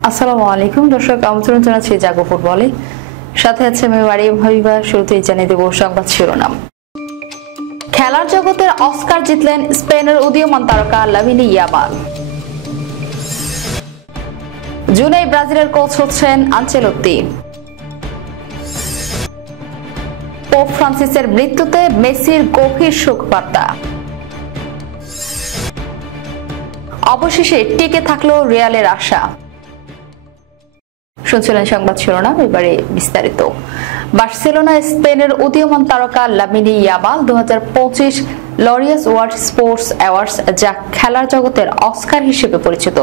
আসসালামু আলাইকুম দর্শক, আমন্ত্রণ জানাচ্ছি জাগো ফুটবলে। সাথে আছে আমি মারিয়াম হাবিবা। শুরুতেই জানিয়ে দেব সংবাদ শিরোনাম। খেলার জগতের অস্কার জিতলেন স্পেনের উদীয়মান তারকা লামিনে ইয়ামাল। জুনে ব্রাজিলের কোচ হচ্ছেন আনচেলত্তি। পোপ ফ্রান্সিসের মৃত্যুতে মেসির গভীর শোক বার্তা। অবশেষে টিকে থাকলো রিয়ালের আশা। শুনছিলেন সংবাদ শিরোনাম, এবারে বিস্তারিত। বার্সেলোনা স্পেনের উদীয়মান তারকা Lamine Yamal 2025 Laureus world sports awards, যা খেলার জগতের অস্কার হিসেবে পরিচিত,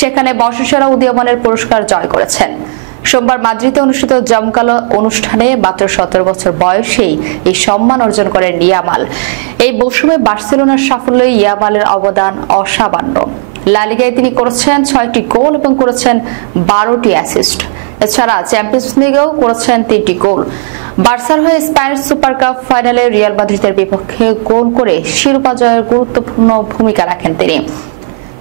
সেখানে বর্ষসেরা উদীয়মানের পুরস্কার জয় করেছেন। সোমবার মাদ্রিদে অনুষ্ঠিত জমকালো অনুষ্ঠানে মাত্র 17 বছর বয়সেই এই সম্মান অর্জন করেন ইয়ামাল। এই মৌসুমে বার্সেলোনার সাফল্যে ইয়ামালের অবদান অসামান্য। লা লিগায় তিনি করেছেন 6টি গোল এবং করেছেন 12টি অ্যাসিস্ট। এছাড়া চ্যাম্পিয়ন্স লিগেও করেছেন 3টি গোল। বার্সার হয়ে স্প্যানিশ সুপার কাপ ফাইনালে রিয়াল মাদ্রিদের বিপক্ষে গোল করে শিরোপা জয়ের গুরুত্বপূর্ণ ভূমিকা রাখেন তিনি।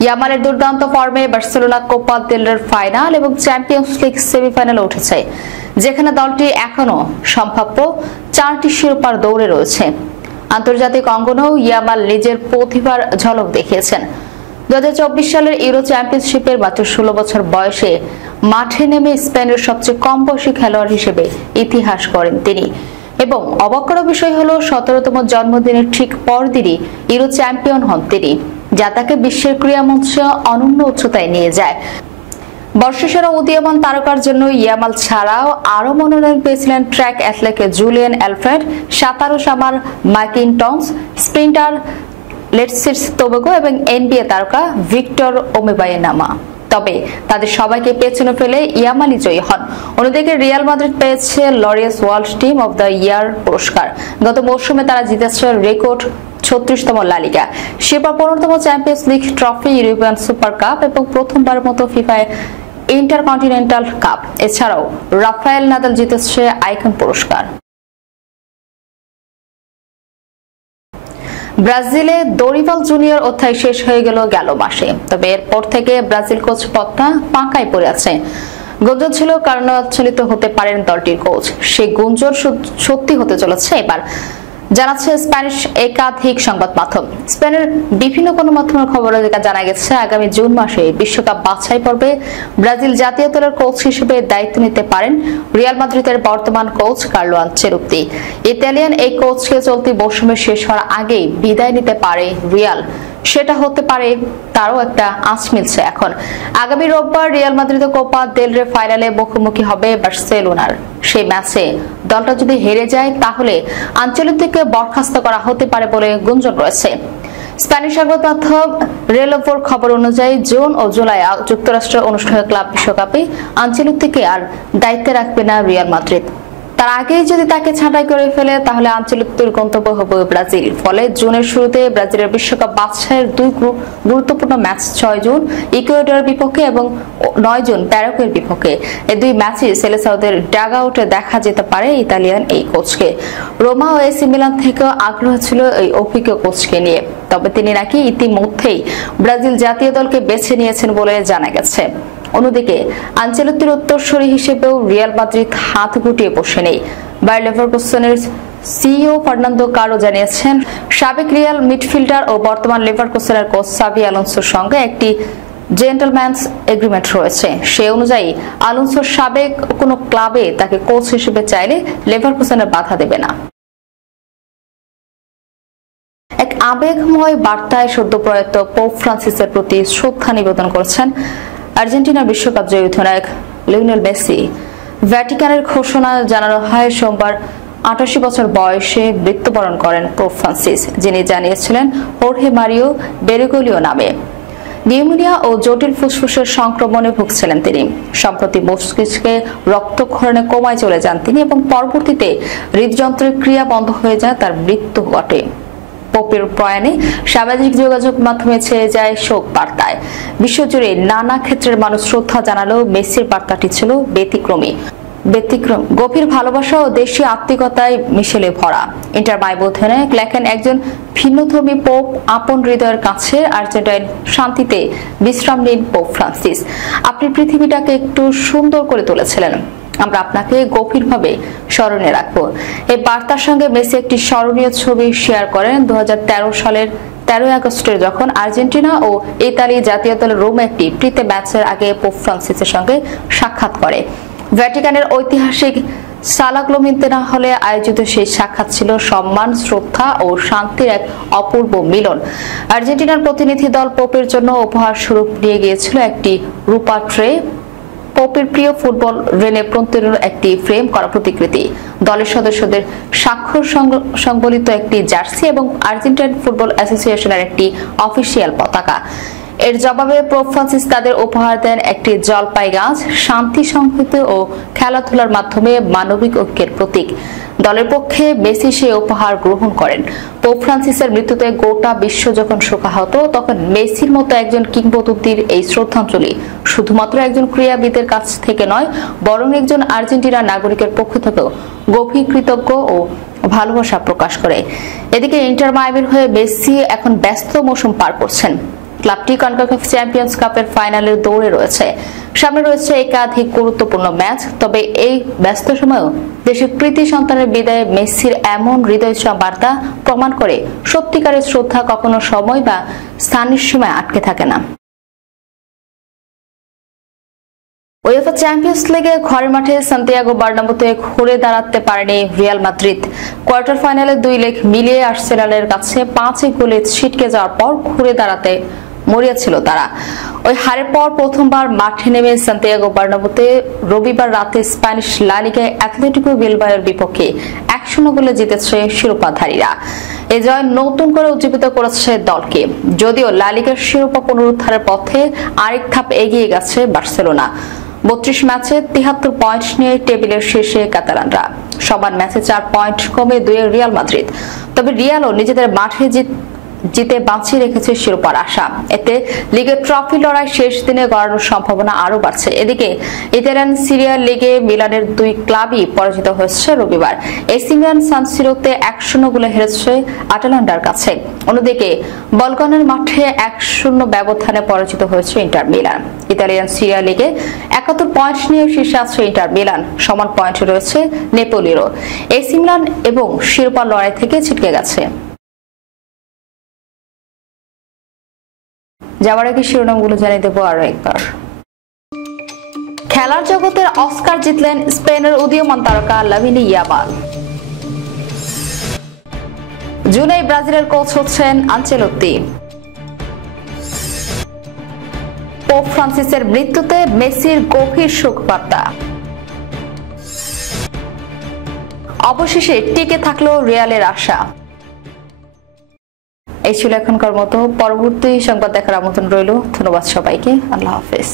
ইয়ামালের দুর্দান্ত ফর্মে বার্সেলোনা কোপা দেল রের ফাইনাল এবং চ্যাম্পিয়ন্স লিগ সেমিফাইনালে উঠেছে, যেখানে দলটি এখনো সম্ভাব্য 4টি শিরোপার দৌড়ে রয়েছে। আন্তর্জাতিক অঙ্গনেও ইয়ামাল নিজের প্রতিভার ঝলক দেখিয়েছেন। 2024 সালের ইউরো চ্যাম্পিয়নশিপের মাত্র 16 বছর বয়সে মাঠে নেমে স্পেনের সবচেয়ে কম বয়সী খেলোয়াড় হিসেবে ইতিহাস গড়েন তিনি। এবং অবাক করার বিষয় হলো 17তম জন্মদিনের ঠিক পরদিনই ইউরো চ্যাম্পিয়ন হন তিনি, যা তাকে বিশ্বের ক্রীড়া মঞ্চে অনন্য উচ্চতায় নিয়ে যায়। বর্ষসেরা উদীয়মান তারকার জন্য ইয়ামাল ছাড়াও আরও মনোনয়ন পেয়েছিলেন ট্র্যাক অ্যাথলেট জুলিয়ান অ্যালফ্রেড, সাঁতারু সামার ম্যাকিনটন্স, স্প্রিন্টার লেটসিস তোবাগো এবং এনবিএ তারকা ভিক্টর ওমেবায়েনামা। তবে তাদের সবাইকে পেছনে ফেলে ইয়ামালই জয়ী হন। অন্যদিকে রিয়াল মাদ্রিদ পেয়েছে Laureus world team of the year পুরস্কার। গত মৌসুমে তারা জিতেছে রেকর্ড 36তম লা লিগা শিরোপা, 15তম Champions League trophy, European Super Cup এবং প্রথমবারের মতো ফিফা ইন্টারকন্টিনেন্টাল কাপ। এছাড়াও রাফায়েল নাদাল জিতেছে আইকন পুরস্কার। ব্রাজিলে দরিভাল জুনিয়র অধ্যায় শেষ হয়ে গেল মাসে। তবে এরপর থেকে ব্রাজিল কোচ পদটা ফাঁকাই পড়ে আছে। গুঞ্জন ছিল কারণাচ্ছলিত হতে পারেন দলটির কোচ। সেই গুঞ্জন সত্যি হতে চলেছে এবার, জানাচ্ছে স্প্যানিশ একাধিক সংবাদ মাধ্যম। স্পেনের বিভিন্ন গণমাধ্যমের খবরে জানা গেছে, আগামী জুন মাসে বিশ্বকাপ বাছাই পর্বে ব্রাজিল জাতীয় দলের কোচ হিসেবে দায়িত্ব নিতে পারেন রিয়াল মাদ্রিদের বর্তমান কোচ কার্লো আনচেলত্তি। ইতালিয়ান এই কোচকে চলতি মৌসুমে শেষ হওয়ার আগেই বিদায় নিতে পারে রিয়াল, সেটা হতে পারে তারও একটা আঁচ মিলছে এখন। আগামী রোববার রিয়াল মাদ্রিদ কোপা দেল রে ফাইনালে মুখোমুখি হবে বার্সেলোনার। সেই ম্যাচে দলটা যদি হেরে যায় তাহলে আনচেলত্তিকে বরখাস্ত করা হতে পারে বলে গুঞ্জন রয়েছে। স্প্যানিশ সংবাদ মাধ্যম রেলোভোর খবর অনুযায়ী জুন ও জুলাই যুক্তরাষ্ট্রে অনুষ্ঠিত ক্লাব বিশ্বকাপে আনচেলত্তিকে আর দায়িত্বে রাখবে না রিয়াল মাদ্রিদ। তার আগেই যদি তাকে ছাঁটাই করে ফেলে তাহলে আনচেলত্তির গন্তব্য হবে ব্রাজিল। ফলে জুনের শুরুতে ব্রাজিলের বিশ্বকাপ বাছাইয়ের 2 গুরুত্বপূর্ণ ম্যাচ 6 জুন ইকুয়েডরের বিপক্ষে এবং 9 জুন প্যারাগুয়ের বিপক্ষে। এই 2 ম্যাচে সেলেসাওদের ডাগ আউটে দেখা যেতে পারে ইতালিয়ান এই কোচকে। রোমা ও এসি মিলান থেকেও আগ্রহ ছিল এই অভিজ্ঞ কোচকে নিয়ে, তবে তিনি নাকি ইতিমধ্যেই ব্রাজিল জাতীয় দলকে বেছে নিয়েছেন বলে জানা গেছে। অন্যদিকে আনচেলত্তির উত্তরসূরি হিসেবেও রিয়াল মাদ্রিদ হাত গুটিয়ে বসে নেই। বায়ার লেভারকুসেনের সিইও ফার্নান্দো কারো জানিয়েছেন, সাবেক রিয়াল মিডফিল্ডার ও বর্তমান লেভারকুসেনের কোচ সাবি আলোনসোর সঙ্গে একটি জেন্টলম্যানস এগ্রিমেন্ট রয়েছে। সে অনুযায়ী আলোনসোর সাবেক কোনো ক্লাবে তাকে কোচ হিসেবে চাইলে লেভারকুসেনের বাধা দেবে না। এক আবেগময় বার্তায় সদ্য প্রয়াত পোপ ফ্রান্সিসের প্রতি শ্রদ্ধা নিবেদন করেছেন আর্জেন্টিনার বিশ্বকাপ জয়ী অধিনায়ক লিওনেল মেসি। ভ্যাটিকানের ঘোষণা জানানো হয় সোমবার 88 বছর বয়সে মৃত্যুবরণ করেন পোপ ফ্রান্সিস, যিনি জানিয়েছিলেন হোর্হে মারিও বেরগোলিও নামে। নিউমোনিয়া ও জটিল ফুসফুসের সংক্রমণে ভুগছিলেন তিনি। সম্প্রতি মস্তিষ্কে রক্তক্ষরণে কোমায় চলে যান তিনি এবং পরবর্তীতে হৃদযন্ত্রের ক্রিয়া বন্ধ হয়ে যায়, তার মৃত্যু ঘটে। পোপের প্রয়াণে সামাজিক যোগাযোগ মাধ্যমে ছেয়ে যায় শোক বার্তায়। বিশ্বজুড়ে নানা ক্ষেত্রের মানুষ শ্রদ্ধা জানালেও মেসির বার্তাটি ছিল ব্যতিক্রমী। ব্যতিক্রম, গভীর ভালোবাসা ও দেশীয় আত্মিকতায় মিশেলে ভরা। ইন্টার বাইবোধনে লেখেন, একজন ভিন্নধর্মী পোপ আপন হৃদয়ের কাছে আর্জেন্টাইন শান্তিতে বিশ্রাম নিন পোপ ফ্রান্সিস। আপনি পৃথিবীটাকে একটু সুন্দর করে তুলেছিলেন, আমরা আপনাকে গভীরভাবে স্মরণে রাখবো। এই বার্তার সঙ্গে মেসি একটি স্মরণীয় ছবি শেয়ার করেন 2013 সালের 13 আগস্টে, যখন আর্জেন্টিনা ও ইতালি জাতীয় দলের রোমে একটি প্রীতি ম্যাচের আগে পোপ ফ্রান্সিসের সঙ্গে সাক্ষাৎ করে। ভ্যাটিকানের ঐতিহাসিক সালা ক্লোমেন্তেনা হলে আয়োজিত সেই সাক্ষাৎ ছিল সম্মান, শ্রদ্ধা ও শান্তির এক অপূর্ব মিলন। আর্জেন্টিনার প্রতিনিধি দল পোপের জন্য উপহার স্বরূপ নিয়ে গিয়েছিল একটি রূপা ট্রে, পোপের প্রিয় ফুটবল রেনে প্রন্তরের একটি ফ্রেম করা প্রতিকৃতি, দলের সদস্যদের স্বাক্ষর সংবলিত একটি জার্সি এবং আর্জেন্টাইন ফুটবল অ্যাসোসিয়েশনের একটি অফিসিয়াল পতাকা। এর জবাবে পোপ ফ্রান্সিস তাদের উপহার দেন একটি জলপাই গাছ, শান্তি সংহতি ও খেলাধুলার মাধ্যমে মানবিক ঐক্যের প্রতীক। দলের পক্ষে মেসি সেই উপহার গ্রহণ করেন। পোপ ফ্রান্সিসের মৃত্যুতে গোটা বিশ্ব যখন শোকাহত, তখন মেসির মতো একজন কিংবদন্তির এই শ্রদ্ধাঞ্জলি শুধুমাত্র একজন ক্রীড়াবিদের কাছ থেকে নয়, বরং একজন আর্জেন্টিনার নাগরিকের পক্ষ থেকেও গভীর কৃতজ্ঞ ও ভালোবাসা প্রকাশ করে। এদিকে ইন্টার মায়ামির হয়ে মেসি এখন ব্যস্ত মৌসুম পার করছেন। ক্লাবটি কনকাকাফ চ্যাম্পিয়ন্স কাপের ফাইনালের দৌড়ে রয়েছে। সামনে রয়েছে একাধিক গুরুত্বপূর্ণ ম্যাচ। তবে এই ব্যস্ত সময়েও দেশের কৃতি সন্তানের বিদায়ে মেসির এমন হৃদয়ছোঁয়া বার্তা প্রমাণ করে সত্যিকারের শ্রদ্ধা কখনো সময় বা স্থানের সময় আটকে থাকে না। উয়েফা চ্যাম্পিয়ন্স লিগে ঘরের মাঠে সান্তিয়াগো বার্নাব্যুতে ঘুরে দাঁড়াতে পারেনি রিয়াল মাদ্রিদ। কোয়ার্টার ফাইনালে 2 লেগ মিলিয়ে আর্সেনালের কাছে 5 গোলে ছিটকে যাওয়ার পর ঘুরে দাঁড়াতে মরিয়া ছিল তারা। ওই হারের পর প্রথমবার মাঠে নেমে সান্তিয়াগো বার্নাব্যুতে রবিবার রাতে স্প্যানিশ লা লিগায় অ্যাথলেটিকো বিলবাওয়ের বিপক্ষে 1-0 গোলে জিতেছে শিরোপাধারীরা। এই জয় নতুন করে উজ্জীবিত করেছে দলকে। যদিও লা লিগার শিরোপা পুনরুদ্ধারের পথে আরেক ধাপ এগিয়ে গেছে বার্সেলোনা। 32 ম্যাচে 73 পয়েন্ট নিয়ে টেবিলের শীর্ষে কাতালানরা। সমান ম্যাচে 4 পয়েন্ট কমে 2 রিয়াল মাদ্রিদ। তবে রিয়ালও নিজেদের মাঠে জিতে বাঁচিয়ে রেখেছে শিরোপার আশা। এতে লিগের ট্রফি লড়াই শেষ দিনে গড়ানোর সম্ভাবনা আরো বাড়ছে। এদিকে ইতালিয়ান সিরিয়া লিগে মিলানের 2 ক্লাবই পরাজিত হয়েছে রবিবার। এসি মিলান সান সিরোতে 1-0 গোলে হেরেছে আটালান্টার কাছে। অন্যদিকে বলগনের মাঠে 1-0 ব্যবধানে পরাজিত হয়েছে ইন্টার মিলান। ইতালিয়ান সিরিয়া লিগে 71 পয়েন্ট নিয়ে শীর্ষে আছে ইন্টার মিলান। সমান পয়েন্টে রয়েছে নেপোলিরও। এসি মিলান এবং শিরোপা লড়াই থেকে ছিটকে গেছে। যাওয়ার আগে শিরোনামগুলো জানিয়ে দেবো আরো একবার। খেলার জগতের অস্কার জিতলেন স্পেনের উদীয়মান তারকা লামিনে ইয়ামাল। জুনে ব্রাজিলের কোচ হচ্ছেন আনচেলত্তি। পোপ ফ্রান্সিসের মৃত্যুতে মেসির গভীর শোক বার্তা। অবশেষে টিকে থাকলো রিয়ালের আশা। এই ছিল এখনকার মতো। পরবর্তী সংবাদ দেখার আমন্ত্রণ রইল। ধন্যবাদ সবাইকে। আল্লাহ হাফেজ।